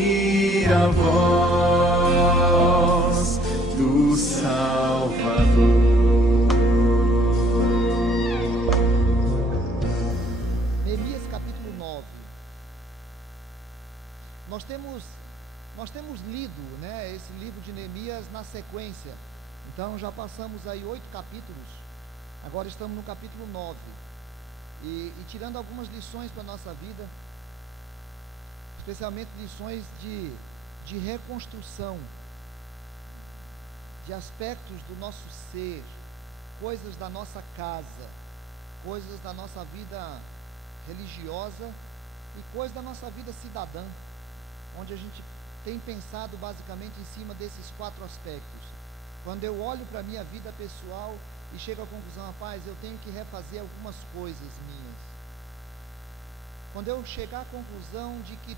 ouvir a voz do Salvador. Neemias capítulo 9. Nós temos lido, né, esse livro de Neemias na sequência. Então já passamos aí 8 capítulos. Agora estamos no capítulo 9. E tirando algumas lições para a nossa vida, especialmente lições de reconstrução, de aspectos do nosso ser, coisas da nossa casa, coisas da nossa vida religiosa e coisas da nossa vida cidadã, onde a gente tem pensado basicamente em cima desses 4 aspectos. Quando eu olho para a minha vida pessoal e chego à conclusão, rapaz, eu tenho que refazer algumas coisas minhas. Quando eu chegar à conclusão de que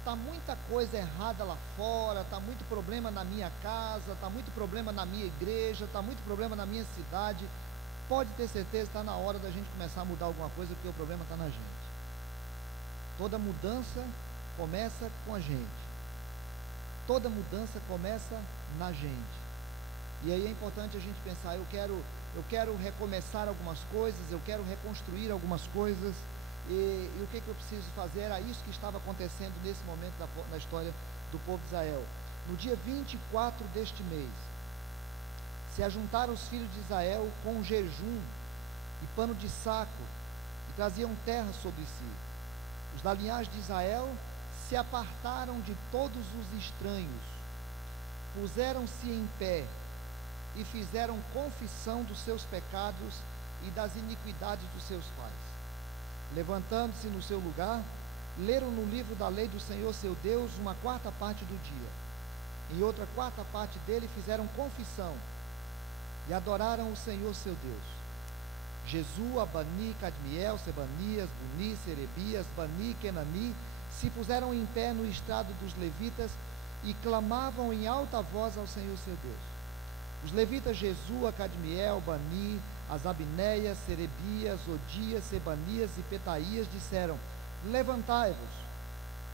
está muita coisa errada lá fora, está muito problema na minha casa, está muito problema na minha igreja, está muito problema na minha cidade, pode ter certeza que está na hora da gente começar a mudar alguma coisa, porque o problema está na gente. Toda mudança começa com a gente. Toda mudança começa na gente. E aí é importante a gente pensar, eu quero recomeçar algumas coisas, eu quero reconstruir algumas coisas, e o que eu preciso fazer? Era isso que estava acontecendo nesse momento na história do povo de Israel. No dia 24 deste mês, se ajuntaram os filhos de Israel com jejum e pano de saco, e traziam terra sobre si. Os da linhagem de Israel se apartaram de todos os estranhos, puseram-se em pé e fizeram confissão dos seus pecados e das iniquidades dos seus pais. Levantando-se no seu lugar, leram no livro da lei do Senhor seu Deus uma 4ª parte do dia. Em outra 4ª parte dele fizeram confissão e adoraram o Senhor seu Deus. Jesua, Bani, Cadmiel, Sebanias, Buni, Serebias, Bani, Kenani, se puseram em pé no estrado dos levitas e clamavam em alta voz ao Senhor seu Deus. Os levitas Jesua, Cadmiel, Bani, Asabinéias, Serebias, Odias, Sebanias e Petaías disseram: levantai-vos,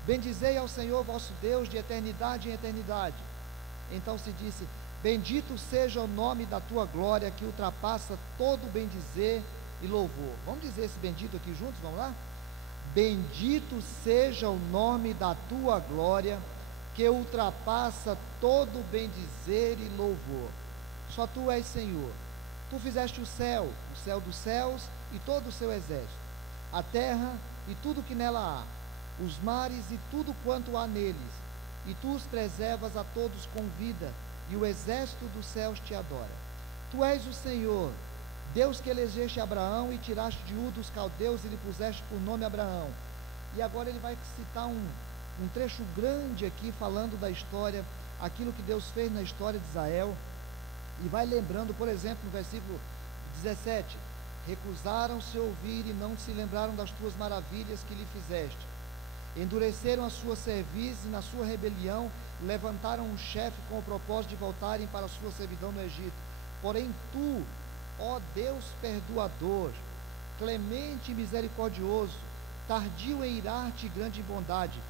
bendizei ao Senhor vosso Deus de eternidade em eternidade. Então se disse: bendito seja o nome da tua glória, que ultrapassa todo bendizer e louvor. Vamos dizer esse bendito aqui juntos, vamos lá? Bendito seja o nome da tua glória, que ultrapassa todo bendizer e louvor. Só tu és Senhor. Tu fizeste o céu dos céus e todo o seu exército, a terra e tudo que nela há, os mares e tudo quanto há neles, e tu os preservas a todos com vida, e o exército dos céus te adora. Tu és o Senhor, Deus que elegeste Abraão e tiraste de Ur dos caldeus e lhe puseste por nome Abraão. E agora ele vai citar um trecho grande aqui, falando da história, aquilo que Deus fez na história de Israel, e vai lembrando, por exemplo, no versículo 17: recusaram-se a ouvir e não se lembraram das tuas maravilhas que lhe fizeste. Endureceram a sua cerviz e na sua rebelião levantaram um chefe com o propósito de voltarem para a sua servidão no Egito. Porém tu, ó Deus perdoador, clemente e misericordioso, tardio em irar-te e grande em bondade,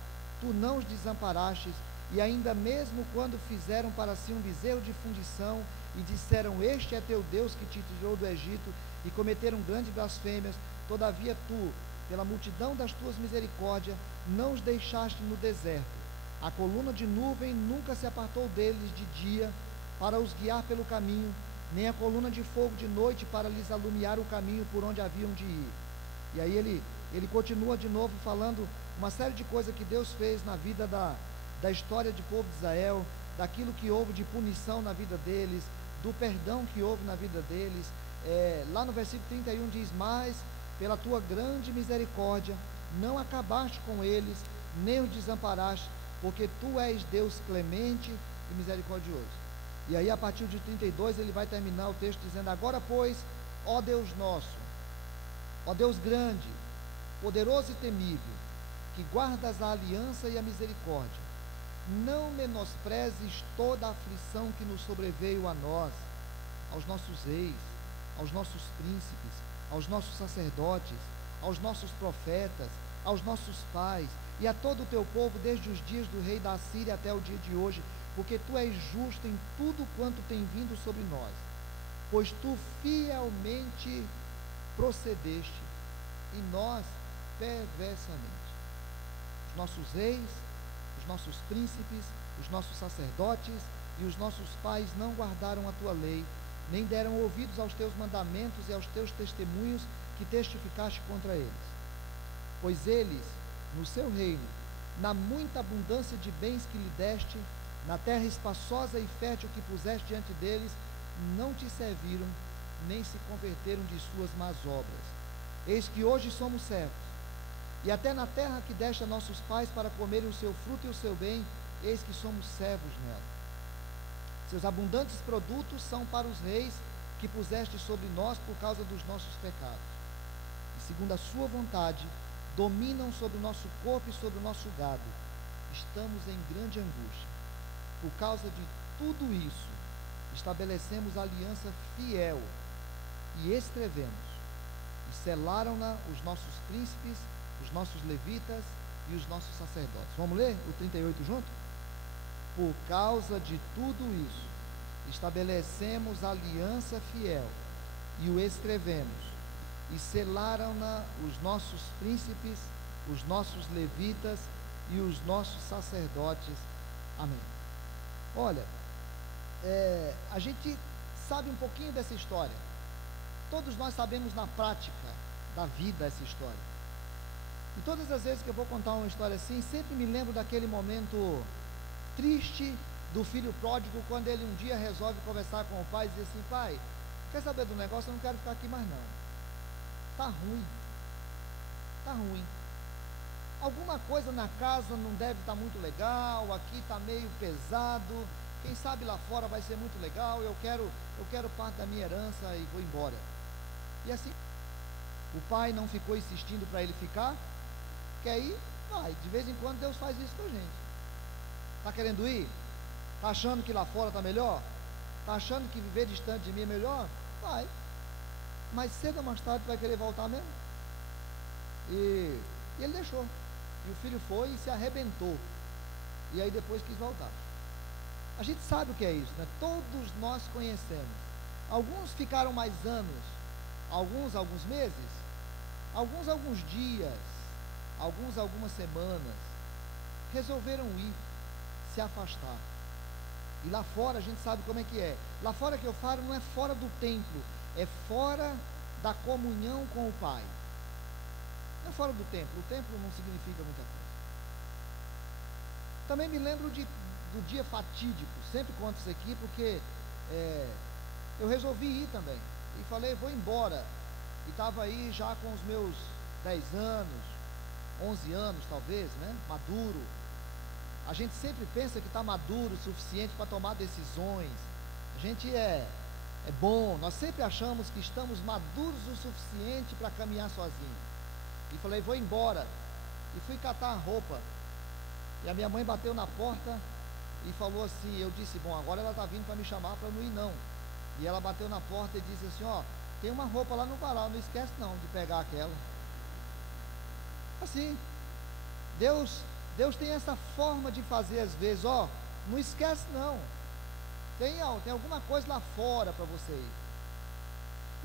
tu não os desamparastes, e ainda mesmo quando fizeram para si um bezerro de fundição e disseram: este é teu Deus que te tirou do Egito, e cometeram grandes blasfêmias, todavia tu, pela multidão das tuas misericórdias, não os deixaste no deserto. A coluna de nuvem nunca se apartou deles de dia para os guiar pelo caminho, nem a coluna de fogo de noite para lhes alumiar o caminho por onde haviam de ir. E aí ele continua de novo falando uma série de coisas que Deus fez na vida da história do povo de Israel, daquilo que houve de punição na vida deles, do perdão que houve na vida deles. Lá no versículo 31 diz: mas pela tua grande misericórdia não acabaste com eles, nem os desamparaste, porque tu és Deus clemente e misericordioso. E aí a partir de 32 ele vai terminar o texto dizendo: agora pois, ó Deus nosso, ó Deus grande, poderoso e temível, que guardas a aliança e a misericórdia, não menosprezes toda a aflição que nos sobreveio a nós, aos nossos reis, aos nossos príncipes, aos nossos sacerdotes, aos nossos profetas, aos nossos pais e a todo o teu povo, desde os dias do rei da Assíria até o dia de hoje, porque tu és justo em tudo quanto tem vindo sobre nós, pois tu fielmente procedeste e nós perversamente. Os nossos reis, os nossos príncipes, os nossos sacerdotes e os nossos pais não guardaram a tua lei, nem deram ouvidos aos teus mandamentos e aos teus testemunhos que testificaste contra eles. Pois eles, no seu reino, na muita abundância de bens que lhe deste, na terra espaçosa e fértil que puseste diante deles, não te serviram, nem se converteram de suas más obras. Eis que hoje somos servos, e até na terra que deste a nossos pais para comerem o seu fruto e o seu bem, eis que somos servos nela. Seus abundantes produtos são para os reis que puseste sobre nós por causa dos nossos pecados. E segundo a sua vontade, dominam sobre o nosso corpo e sobre o nosso gado. Estamos em grande angústia. Por causa de tudo isso, estabelecemos aliança fiel e escrevemos. E selaram-na os nossos príncipes, os nossos levitas e os nossos sacerdotes. Vamos ler o 38 junto? Por causa de tudo isso, estabelecemos aliança fiel e o escrevemos. E selaram-na os nossos príncipes, os nossos levitas e os nossos sacerdotes. Amém. Olha, a gente sabe um pouquinho dessa história. Todos nós sabemos na prática da vida essa história. E todas as vezes que eu vou contar uma história assim, sempre me lembro daquele momento triste do filho pródigo, quando ele um dia resolve conversar com o pai e dizer assim: pai, quer saber do negócio? Eu não quero ficar aqui mais não. Está ruim. Está ruim. Alguma coisa na casa não deve estar muito legal, aqui está meio pesado, quem sabe lá fora vai ser muito legal, eu quero parte da minha herança e vou embora. E assim, o pai não ficou insistindo para ele ficar, quer ir? Vai, de vez em quando Deus faz isso com a gente. Está querendo ir? Está achando que lá fora está melhor? Está achando que viver distante de mim é melhor? Vai. Mas cedo ou mais tarde vai querer voltar mesmo. E ele deixou. E o filho foi e se arrebentou. E aí depois quis voltar. A gente sabe o que é isso, né? Todos nós conhecemos. Alguns ficaram mais anos, alguns meses, alguns dias, algumas semanas. Resolveram ir, se afastar. E lá fora a gente sabe como é que é. Lá fora que eu falo não é fora do templo, é fora da comunhão com o Pai. Não é fora do templo. O templo não significa muita coisa. Também me lembro do dia fatídico. Sempre conto isso aqui porque eu resolvi ir também. E falei, vou embora. E estava aí já com os meus 10 anos, 11 anos talvez, né? Maduro. A gente sempre pensa que está maduro o suficiente para tomar decisões. A gente é bom, nós sempre achamos que estamos maduros o suficiente para caminhar sozinho. E falei, vou embora. E fui catar a roupa. E a minha mãe bateu na porta e falou assim, eu disse, bom, agora ela está vindo para me chamar para eu não ir não. E ela bateu na porta e disse assim, ó, tem uma roupa lá no varal, não esquece não de pegar aquela. Assim, Deus tem essa forma de fazer às vezes, ó, não esquece não. Tem alguma coisa lá fora para você ir.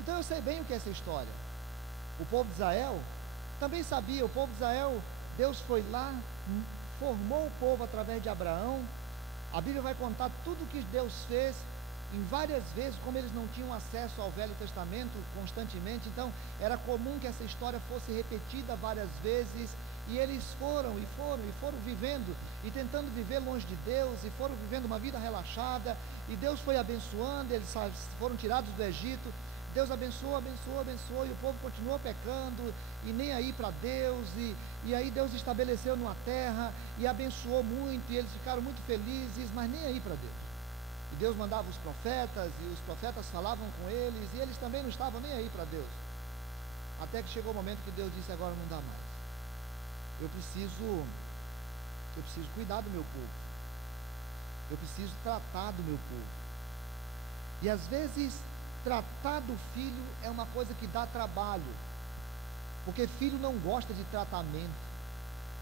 Então eu sei bem o que é essa história. O povo de Israel também sabia, o povo de Israel, Deus foi lá, formou o povo através de Abraão. A Bíblia vai contar tudo o que Deus fez em várias vezes, como eles não tinham acesso ao Velho Testamento constantemente, então era comum que essa história fosse repetida várias vezes. E eles foram vivendo e tentando viver longe de Deus, e foram vivendo uma vida relaxada, e Deus foi abençoando, eles foram tirados do Egito, Deus abençoou, e o povo continuou pecando, e nem aí para Deus, e aí Deus estabeleceu numa terra, e abençoou muito, e eles ficaram muito felizes, mas nem aí para Deus. E Deus mandava os profetas, e os profetas falavam com eles, e eles também não estavam nem aí para Deus, até que chegou o momento que Deus disse, agora não dá mais. Eu preciso cuidar do meu povo. Eu preciso tratar do meu povo. E às vezes, tratar do filho é uma coisa que dá trabalho. Porque filho não gosta de tratamento.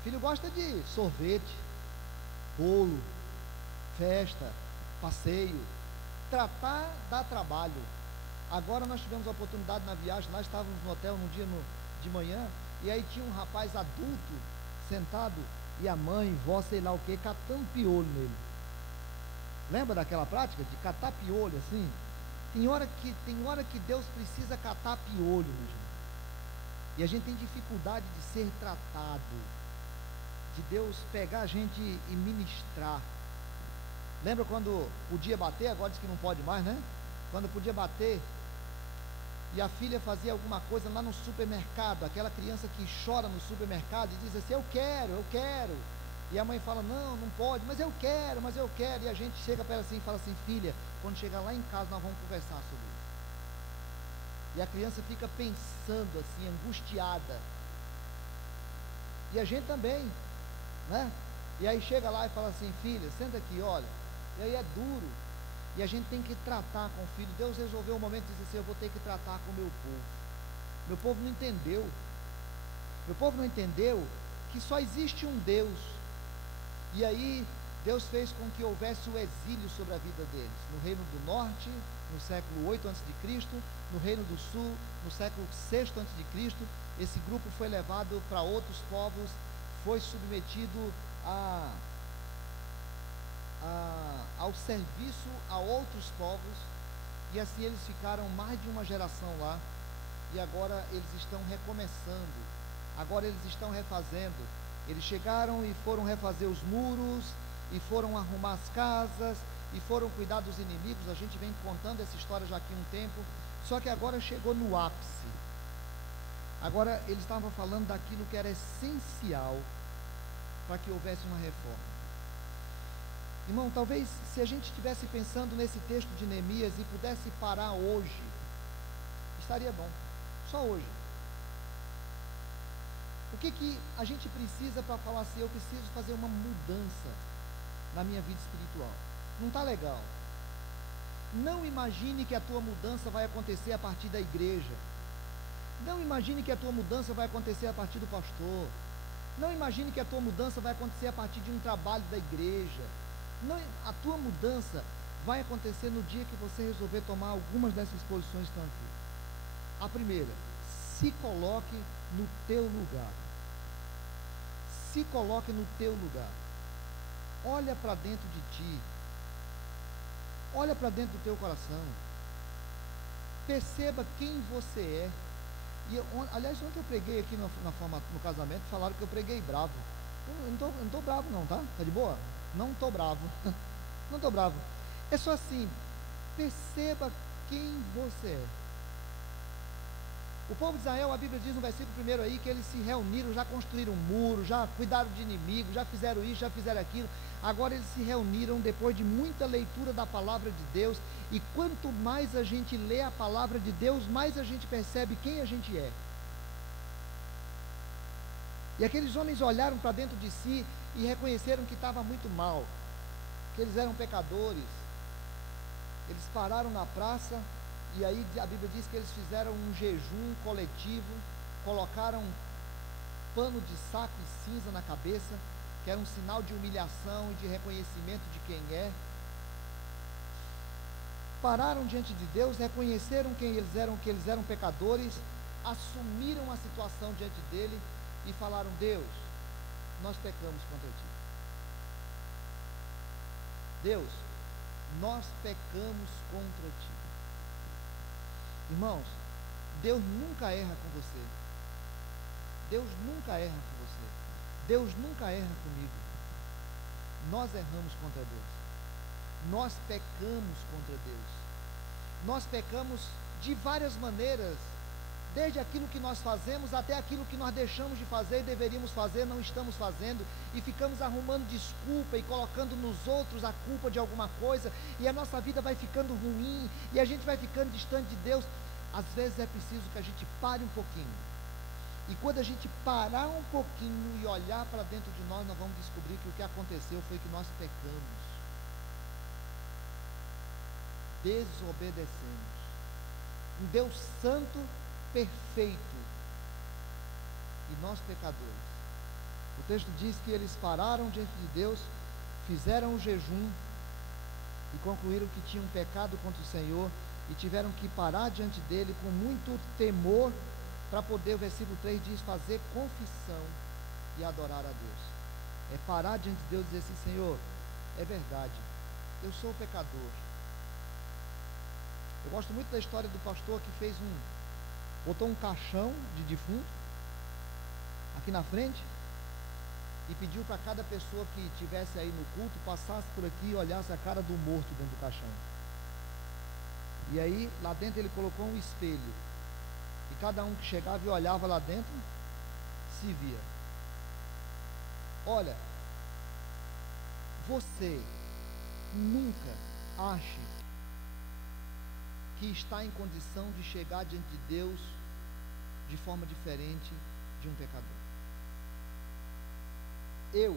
Filho gosta de sorvete, bolo, festa, passeio. Tratar dá trabalho. Agora nós tivemos a oportunidade na viagem, lá estávamos no hotel num dia de manhã, e aí tinha um rapaz adulto sentado, e a mãe, vó, sei lá o que, catando piolho nele. Lembra daquela prática de catar piolho assim? Tem hora que Deus precisa catar piolho, meu irmão. E a gente tem dificuldade de ser tratado, de Deus pegar a gente e ministrar. Lembra quando podia bater? Agora diz que não pode mais, né? Quando podia bater, e a filha fazia alguma coisa lá no supermercado, aquela criança que chora no supermercado e diz assim: eu quero. E a mãe fala: não, não pode, mas eu quero. E a gente chega para ela assim e fala assim: filha, quando chegar lá em casa nós vamos conversar sobre isso. E a criança fica pensando assim, angustiada. E a gente também, né? E aí chega lá e fala assim: filha, senta aqui, olha. E aí é duro. E a gente tem que tratar com o filho. Deus resolveu um momento e disse assim: eu vou ter que tratar com o meu povo. Meu povo não entendeu. Meu povo não entendeu que só existe um Deus. E aí Deus fez com que houvesse o exílio sobre a vida deles. No reino do norte, no século 8 a.C., no reino do sul, no século 6 a.C., esse grupo foi levado para outros povos, foi submetido ao serviço a outros povos, e assim eles ficaram mais de uma geração lá, e agora eles estão recomeçando, agora eles estão refazendo. Eles chegaram e foram refazer os muros, e foram arrumar as casas, e foram cuidar dos inimigos. A gente vem contando essa história já aqui há um tempo, só que agora chegou no ápice. Agora eles estavam falando daquilo que era essencial para que houvesse uma reforma. Irmão, talvez se a gente estivesse pensando nesse texto de Neemias e pudesse parar hoje, estaria bom, só hoje. O que a gente precisa para falar assim: eu preciso fazer uma mudança na minha vida espiritual? Não está legal. Não imagine que a tua mudança vai acontecer a partir da igreja. Não imagine que a tua mudança vai acontecer a partir do pastor. Não imagine que a tua mudança vai acontecer a partir de um trabalho da igreja. Não, a tua mudança vai acontecer no dia que você resolver tomar algumas dessas posições que estão aqui. A primeira: se coloque no teu lugar. Se coloque no teu lugar. Olha para dentro de ti. Olha para dentro do teu coração. Perceba quem você é. Aliás, ontem eu preguei aqui no casamento, falaram que eu preguei bravo. Eu não estou bravo não, tá? Tá de boa? Não estou bravo. Não estou bravo. É só assim: perceba quem você é. O povo de Israel, a Bíblia diz no versículo 1 aí, que eles se reuniram, já construíram um muro, já cuidaram de inimigos, já fizeram isso, já fizeram aquilo. Agora eles se reuniram depois de muita leitura da palavra de Deus, e quanto mais a gente lê a palavra de Deus, mais a gente percebe quem a gente é. E aqueles homens olharam para dentro de si e reconheceram que estava muito mal, que eles eram pecadores. Eles pararam na praça, e aí a Bíblia diz que eles fizeram um jejum coletivo, colocaram um pano de saco e cinza na cabeça, que era um sinal de humilhação e de reconhecimento de quem é. Pararam diante de Deus, reconheceram quem eles eram, que eles eram pecadores, assumiram a situação diante dele e falaram: Deus, nós pecamos contra ti. Deus, nós pecamos contra ti. Irmãos, Deus nunca erra com você. Deus nunca erra com você. Deus nunca erra comigo. Nós erramos contra Deus. Nós pecamos contra Deus. Nós pecamos de várias maneiras, desde aquilo que nós fazemos até aquilo que nós deixamos de fazer e deveríamos fazer, não estamos fazendo, e ficamos arrumando desculpa e colocando nos outros a culpa de alguma coisa, e a nossa vida vai ficando ruim, e a gente vai ficando distante de Deus. Às vezes é preciso que a gente pare um pouquinho, e quando a gente parar um pouquinho e olhar para dentro de nós, nós vamos descobrir que o que aconteceu foi que nós pecamos, desobedecemos um Deus santo, perfeito, e nós pecadores. O texto diz que eles pararam diante de Deus, fizeram o jejum e concluíram que tinham pecado contra o Senhor e tiveram que parar diante dele com muito temor para poder, o versículo 3 diz, fazer confissão e adorar a Deus. É parar diante de Deus e dizer assim: Senhor, é verdade, eu sou pecador. Eu gosto muito da história do pastor que botou um caixão de defunto aqui na frente e pediu para cada pessoa que estivesse aí no culto, passasse por aqui e olhasse a cara do morto dentro do caixão. E aí, lá dentro ele colocou um espelho, e cada um que chegava e olhava lá dentro, se via. Olha, você nunca ache que está em condição de chegar diante de Deus de forma diferente de um pecador. Eu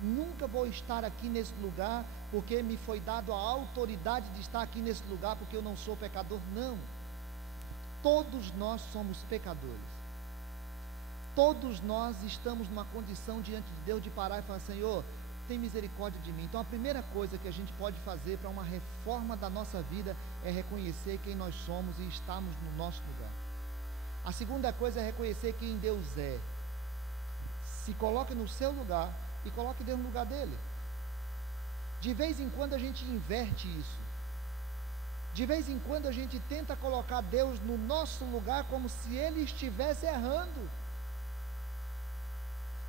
nunca vou estar aqui nesse lugar porque me foi dado a autoridade de estar aqui nesse lugar porque eu não sou pecador. Não, todos nós somos pecadores. Todos nós estamos numa condição diante de Deus de parar e falar: Senhor, tem misericórdia de mim. Então a primeira coisa que a gente pode fazer para uma reforma da nossa vida é reconhecer quem nós somos e estarmos no nosso lugar. A segunda coisa é reconhecer quem Deus é. Se coloque no seu lugar e coloque Deus no lugar dele. De vez em quando a gente inverte isso. De vez em quando a gente tenta colocar Deus no nosso lugar como se ele estivesse errando.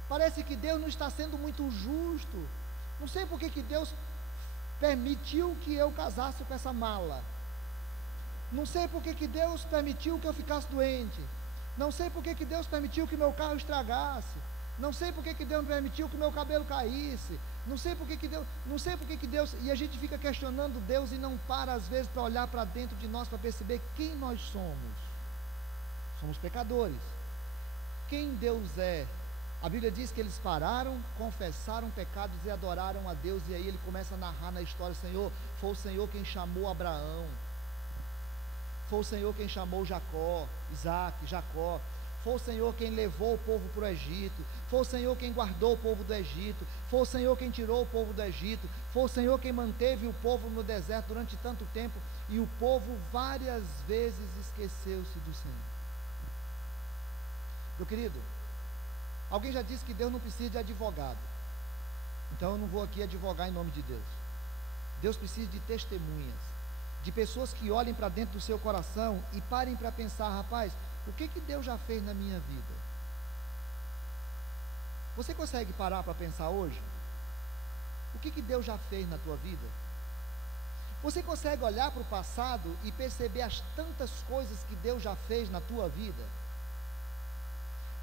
Parece que Deus não está sendo muito justo. Não sei por que Deus permitiu que eu casasse com essa mala. Não sei por que Deus permitiu que eu ficasse doente. Não sei por que Deus permitiu que meu carro estragasse. Não sei por que Deus permitiu que meu cabelo caísse. Não sei por que Deus. E a gente fica questionando Deus e não para às vezes para olhar para dentro de nós, para perceber quem nós somos. Somos pecadores. Quem Deus é? A Bíblia diz que eles pararam, confessaram pecados e adoraram a Deus. E aí ele começa a narrar na história: Senhor, foi o Senhor quem chamou Abraão, foi o Senhor quem chamou Jacó, Isaac, Jacó. Foi o Senhor quem levou o povo para o Egito. Foi o Senhor quem guardou o povo do Egito. Foi o Senhor quem tirou o povo do Egito. Foi o Senhor quem manteve o povo no deserto durante tanto tempo. E o povo várias vezes esqueceu-se do Senhor. Meu querido, alguém já disse que Deus não precisa de advogado. Então eu não vou aqui advogar em nome de Deus. Deus precisa de testemunhas, de pessoas que olhem para dentro do seu coração e parem para pensar: rapaz, o que Deus já fez na minha vida? Você consegue parar para pensar hoje? O que Deus já fez na tua vida? Você consegue olhar para o passado e perceber as tantas coisas que Deus já fez na tua vida?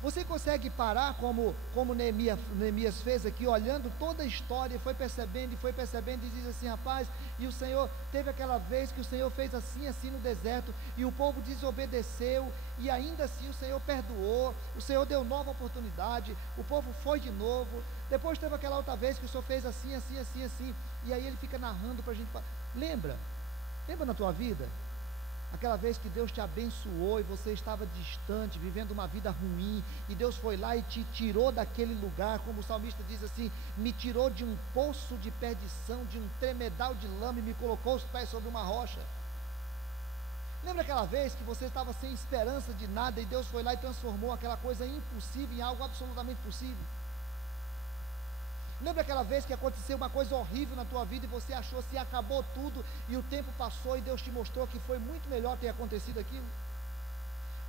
Você consegue parar como Neemias fez aqui, olhando toda a história, foi percebendo e diz assim: rapaz, e o Senhor, teve aquela vez que o Senhor fez assim no deserto, e o povo desobedeceu, e ainda assim o Senhor perdoou, o Senhor deu nova oportunidade, o povo foi de novo, depois teve aquela outra vez que o Senhor fez assim, e aí ele fica narrando para a gente. Lembra na tua vida? Aquela vez que Deus te abençoou e você estava distante, vivendo uma vida ruim, e Deus foi lá e te tirou daquele lugar, como o salmista diz assim: me tirou de um poço de perdição, de um tremedal de lama, e me colocou os pés sobre uma rocha. Lembra aquela vez que você estava sem esperança de nada, e Deus foi lá e transformou aquela coisa impossível em algo absolutamente possível? Lembra aquela vez que aconteceu uma coisa horrível na tua vida e você achou que acabou tudo, e o tempo passou e Deus te mostrou que foi muito melhor ter acontecido aquilo?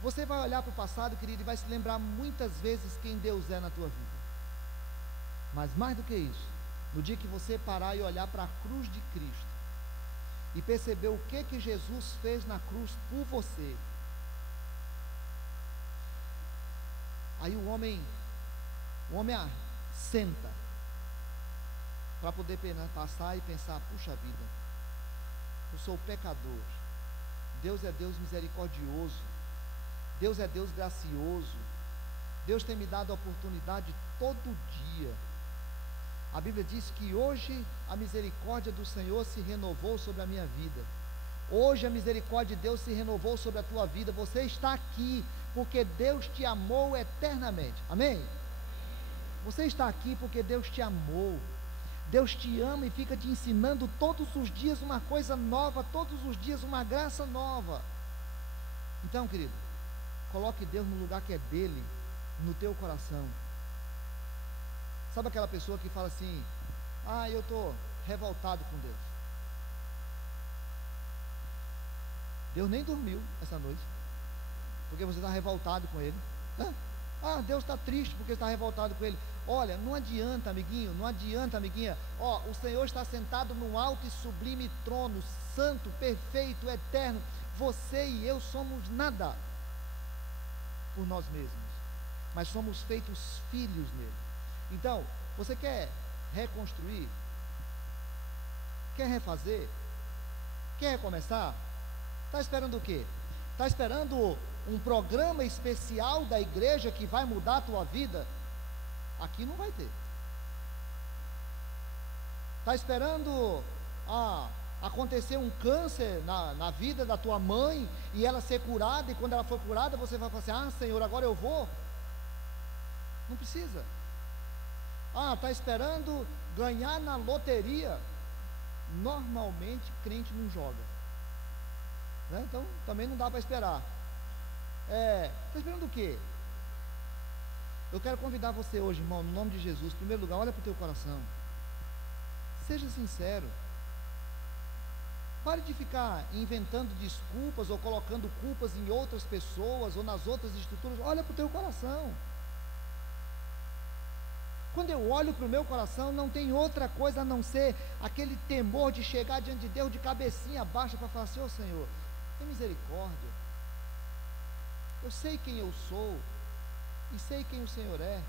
Você vai olhar para o passado, querido, e vai se lembrar muitas vezes quem Deus é na tua vida. Mas mais do que isso, no dia que você parar e olhar para a cruz de Cristo e perceber o que Jesus fez na cruz por você, aí o homem senta para poder passar e pensar: puxa vida, eu sou pecador, Deus é Deus misericordioso, Deus é Deus gracioso, Deus tem me dado a oportunidade todo dia. A Bíblia diz que hoje a misericórdia do Senhor se renovou sobre a minha vida. Hoje a misericórdia de Deus se renovou sobre a tua vida. Você está aqui porque Deus te amou eternamente. Amém? Você está aqui porque Deus te amou. Deus te ama e fica te ensinando todos os dias uma coisa nova, todos os dias uma graça nova. Então, querido, coloque Deus no lugar que é dele, no teu coração. Sabe aquela pessoa que fala assim: ah, eu estou revoltado com Deus. Deus nem dormiu essa noite, porque você está revoltado com Ele. Ah, Deus está triste porque está revoltado com Ele. Olha, não adianta, amiguinho, não adianta, amiguinha. Ó, o Senhor está sentado num alto e sublime trono, santo, perfeito, eterno. Você e eu somos nada por nós mesmos, mas somos feitos filhos nele. Então, você quer reconstruir? Quer refazer? Quer recomeçar? Está esperando o quê? Está esperando um programa especial da igreja que vai mudar a tua vida? Aqui não vai ter. Está esperando acontecer um câncer na vida da tua mãe e ela ser curada, e quando ela for curada você vai falar assim: ah, Senhor, agora eu vou? Não precisa. Está esperando ganhar na loteria? Normalmente crente não joga, né? Então também não dá para esperar. Está esperando o quê? Eu quero convidar você hoje, irmão, no nome de Jesus. Em primeiro lugar, olha para o teu coração. Seja sincero. Pare de ficar inventando desculpas ou colocando culpas em outras pessoas ou nas outras estruturas. Olha para o teu coração. Quando eu olho para o meu coração, não tem outra coisa a não ser aquele temor de chegar diante de Deus de cabecinha baixa para falar assim: ô Senhor, tem misericórdia. Eu sei quem eu sou e sei quem o Senhor é.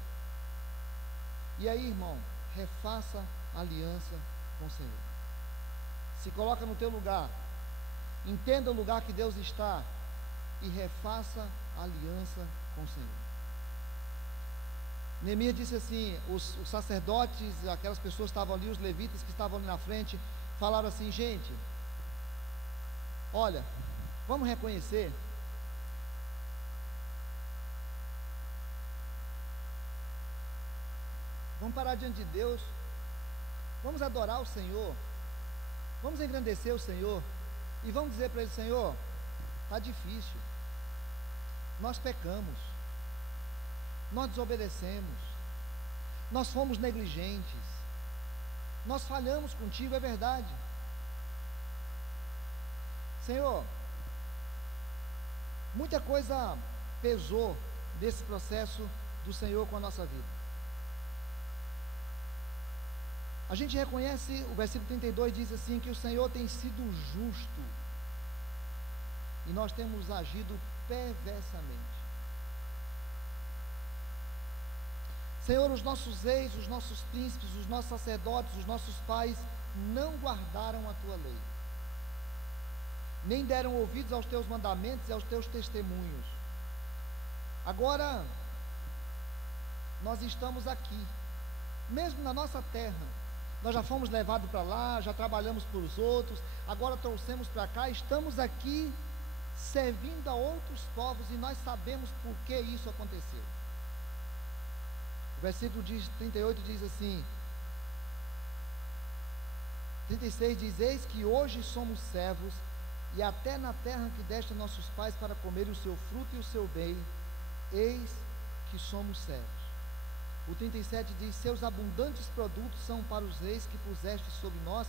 E aí, irmão, refaça a aliança com o Senhor. Se coloca no teu lugar, entenda o lugar que Deus está e refaça a aliança com o Senhor. Neemias disse assim: os sacerdotes, aquelas pessoas que estavam ali, os levitas que estavam ali na frente, falaram assim: gente, olha, vamos reconhecer, vamos parar diante de Deus, vamos adorar o Senhor, vamos engrandecer o Senhor, e vamos dizer para Ele: Senhor, está difícil, nós pecamos, nós desobedecemos, nós fomos negligentes, nós falhamos contigo, é verdade. Senhor, muita coisa pesou desse processo do Senhor com a nossa vida. A gente reconhece, o versículo 32 diz assim, que o Senhor tem sido justo e nós temos agido perversamente. Senhor, os nossos reis, os nossos príncipes, os nossos sacerdotes, os nossos pais não guardaram a tua lei, nem deram ouvidos aos teus mandamentos e aos teus testemunhos. Agora, nós estamos aqui, mesmo na nossa terra, nós já fomos levados para lá, já trabalhamos para os outros, agora trouxemos para cá, estamos aqui servindo a outros povos e nós sabemos por que isso aconteceu. O versículo 38 diz assim, 36 diz: eis que hoje somos servos, e até na terra que deste a nossos pais para comer o seu fruto e o seu bem, eis que somos servos. O 37 diz: seus abundantes produtos são para os reis que puseste sobre nós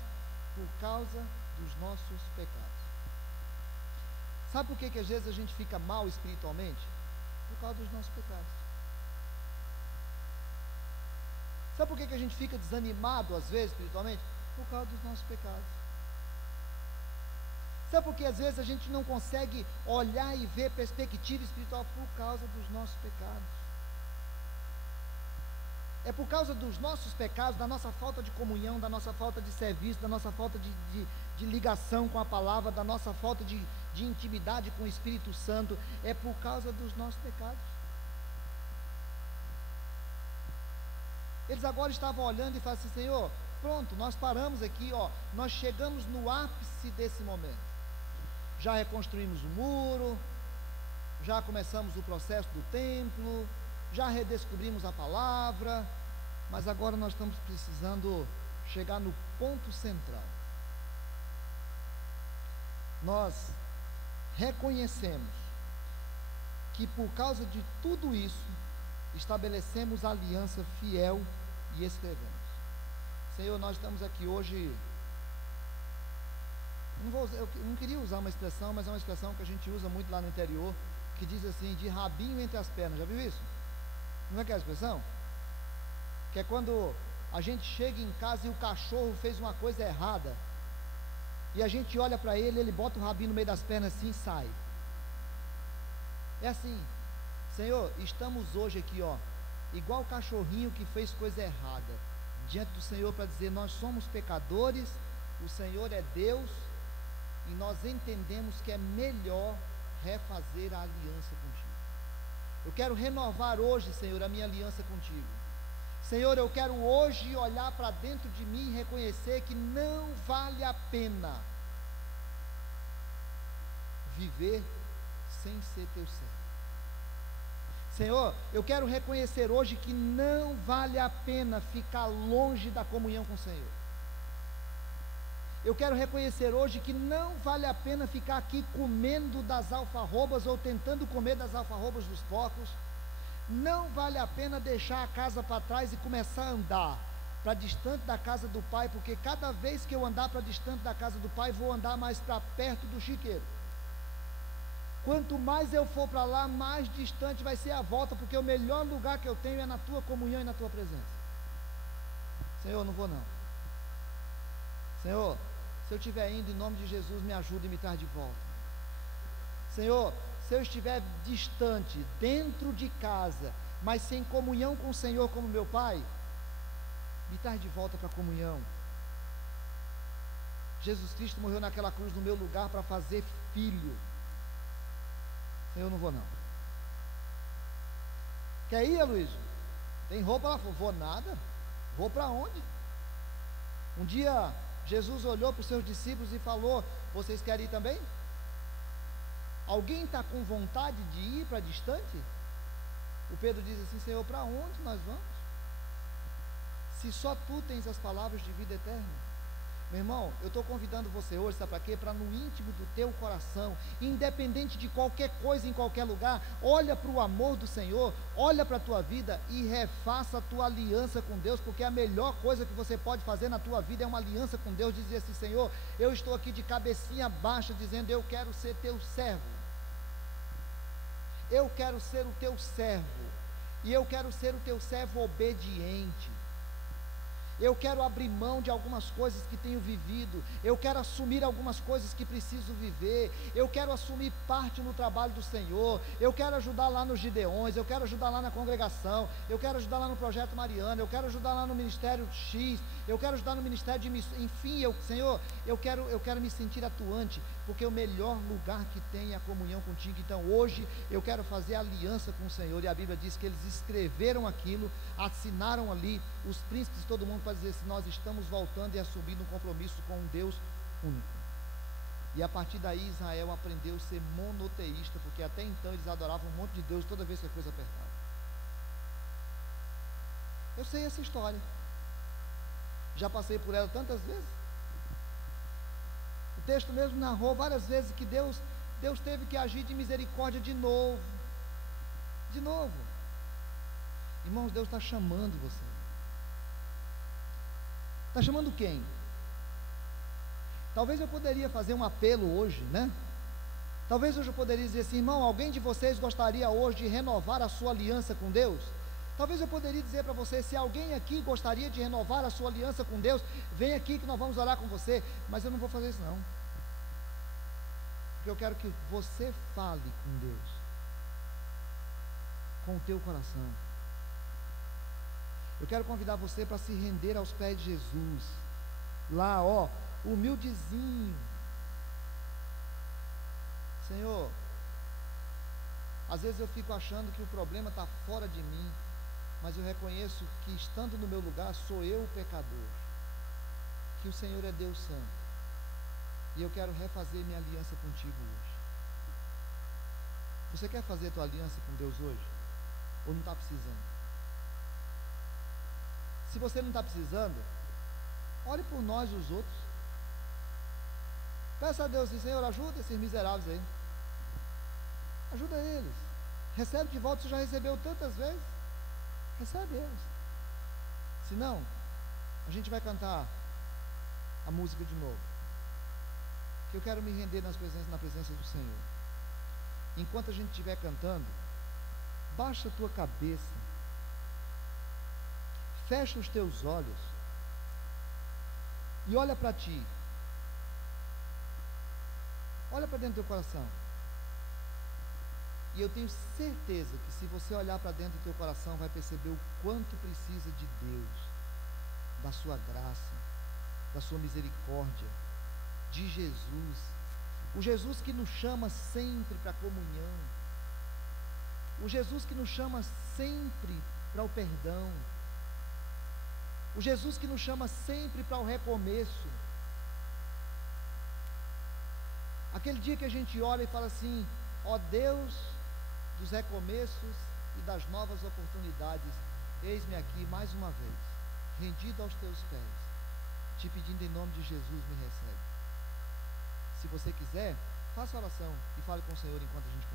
por causa dos nossos pecados. Sabe por que às vezes a gente fica mal espiritualmente? Por causa dos nossos pecados. Sabe por que a gente fica desanimado às vezes espiritualmente? Por causa dos nossos pecados. Sabe por que às vezes a gente não consegue olhar e ver perspectiva espiritual? Por causa dos nossos pecados. É por causa dos nossos pecados, da nossa falta de comunhão, da nossa falta de serviço, da nossa falta de ligação com a palavra, da nossa falta de intimidade com o Espírito Santo. É por causa dos nossos pecados. Eles agora estavam olhando e falaram assim: Senhor, pronto, nós paramos aqui, nós chegamos no ápice desse momento. Já reconstruímos o muro, já começamos o processo do templo, já redescobrimos a palavra, Mas agora nós estamos precisando chegar no ponto central. Nós reconhecemos que por causa de tudo isso, estabelecemos aliança fiel e escrevemos. Senhor, nós estamos aqui hoje, eu não queria usar uma expressão, mas é uma expressão que a gente usa muito lá no interior, que diz assim, de rabinho entre as pernas. Já viu isso? Não é aquela expressão? Que é quando a gente chega em casa e o cachorro fez uma coisa errada, e a gente olha para ele, ele bota o rabinho no meio das pernas assim e sai. É assim, Senhor, estamos hoje aqui, ó, igual o cachorrinho que fez coisa errada, diante do Senhor para dizer, nós somos pecadores, o Senhor é Deus, e nós entendemos que é melhor refazer a aliança contigo. Eu quero renovar hoje, Senhor, a minha aliança contigo. Senhor, eu quero hoje olhar para dentro de mim e reconhecer que não vale a pena viver sem ser teu servo. Senhor, eu quero reconhecer hoje que não vale a pena ficar longe da comunhão com o Senhor. Eu quero reconhecer hoje que não vale a pena ficar aqui comendo das alfarrobas ou tentando comer das alfarrobas dos porcos. Não vale a pena deixar a casa para trás e começar a andar para distante da casa do Pai, porque cada vez que eu andar para distante da casa do Pai, vou andar mais para perto do chiqueiro. Quanto mais eu for para lá, mais distante vai ser a volta, porque o melhor lugar que eu tenho é na tua comunhão e na tua presença. Senhor, não vou não. Senhor, se eu estiver indo, em nome de Jesus, me ajude e me traz de volta. Senhor, se eu estiver distante, dentro de casa, mas sem comunhão com o Senhor como meu Pai, me traz de volta para a comunhão. Jesus Cristo morreu naquela cruz no meu lugar para fazer filho. Eu não vou não. Quer ir, Luiz? Tem roupa lá? Vou nada. Vou para onde? Um dia Jesus olhou para os seus discípulos e falou, vocês querem ir também? Alguém está com vontade de ir para distante? O Pedro diz assim, Senhor, para onde nós vamos? Se só tu tens as palavras de vida eterna. Meu irmão, eu estou convidando você hoje, sabe para quê? Para no íntimo do teu coração, independente de qualquer coisa, em qualquer lugar, olha para o amor do Senhor, olha para a tua vida e refaça a tua aliança com Deus, porque a melhor coisa que você pode fazer na tua vida é uma aliança com Deus, dizer assim, Senhor, eu estou aqui de cabecinha baixa, dizendo, eu quero ser teu servo, eu quero ser o teu servo, e eu quero ser o teu servo obediente. Eu quero abrir mão de algumas coisas que tenho vivido, eu quero assumir algumas coisas que preciso viver, eu quero assumir parte no trabalho do Senhor, eu quero ajudar lá nos Gideões, eu quero ajudar lá na congregação, eu quero ajudar lá no Projeto Mariana, eu quero ajudar lá no Ministério X, eu quero ajudar no Ministério de Missões, enfim, Senhor, eu quero me sentir atuante, porque o melhor lugar que tem é a comunhão contigo. Então hoje eu quero fazer aliança com o Senhor, e a Bíblia diz que eles escreveram aquilo, assinaram ali, os príncipes, todo mundo, para dizer assim, nós estamos voltando e assumindo um compromisso com um Deus único. E a partir daí Israel aprendeu a ser monoteísta, porque até então eles adoravam um monte de Deus toda vez que a coisa apertava. Eu sei essa história, já passei por ela tantas vezes. O texto mesmo narrou várias vezes que Deus teve que agir de misericórdia de novo. Irmãos, Deus está chamando você. Está chamando quem? Talvez eu poderia fazer um apelo hoje, né? Talvez hoje eu poderia dizer assim, irmão, alguém de vocês gostaria hoje de renovar a sua aliança com Deus? Talvez eu poderia dizer para você, se alguém aqui gostaria de renovar a sua aliança com Deus, vem aqui que nós vamos orar com você, mas eu não vou fazer isso não, porque eu quero que você fale com Deus, com o teu coração. Eu quero convidar você para se render aos pés de Jesus, lá ó, humildezinho. Senhor, às vezes eu fico achando que o problema está fora de mim, mas eu reconheço que estando no meu lugar, sou eu o pecador, que o Senhor é Deus Santo, e eu quero refazer minha aliança contigo hoje. Você quer fazer a tua aliança com Deus hoje? Ou não está precisando? Se você não está precisando, ore por nós, os outros. Peça a Deus assim: Senhor, ajuda esses miseráveis aí. Ajuda eles. Recebe de volta, você já recebeu tantas vezes. Recebe eles. Se não, a gente vai cantar a música de novo. Que eu quero me render na presença do Senhor. Enquanto a gente estiver cantando, baixa a tua cabeça, fecha os teus olhos e olha para ti. Olha para dentro do teu coração. E eu tenho certeza que se você olhar para dentro do teu coração, vai perceber o quanto precisa de Deus, da sua graça, da sua misericórdia, de Jesus. O Jesus que nos chama sempre para a comunhão. O Jesus que nos chama sempre para o perdão. O Jesus que nos chama sempre para o recomeço. Aquele dia que a gente olha e fala assim: ó Deus dos recomeços e das novas oportunidades, eis-me aqui mais uma vez, rendido aos teus pés, te pedindo em nome de Jesus, me recebe. Se você quiser, faça a oração e fale com o Senhor enquanto a gente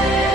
continua.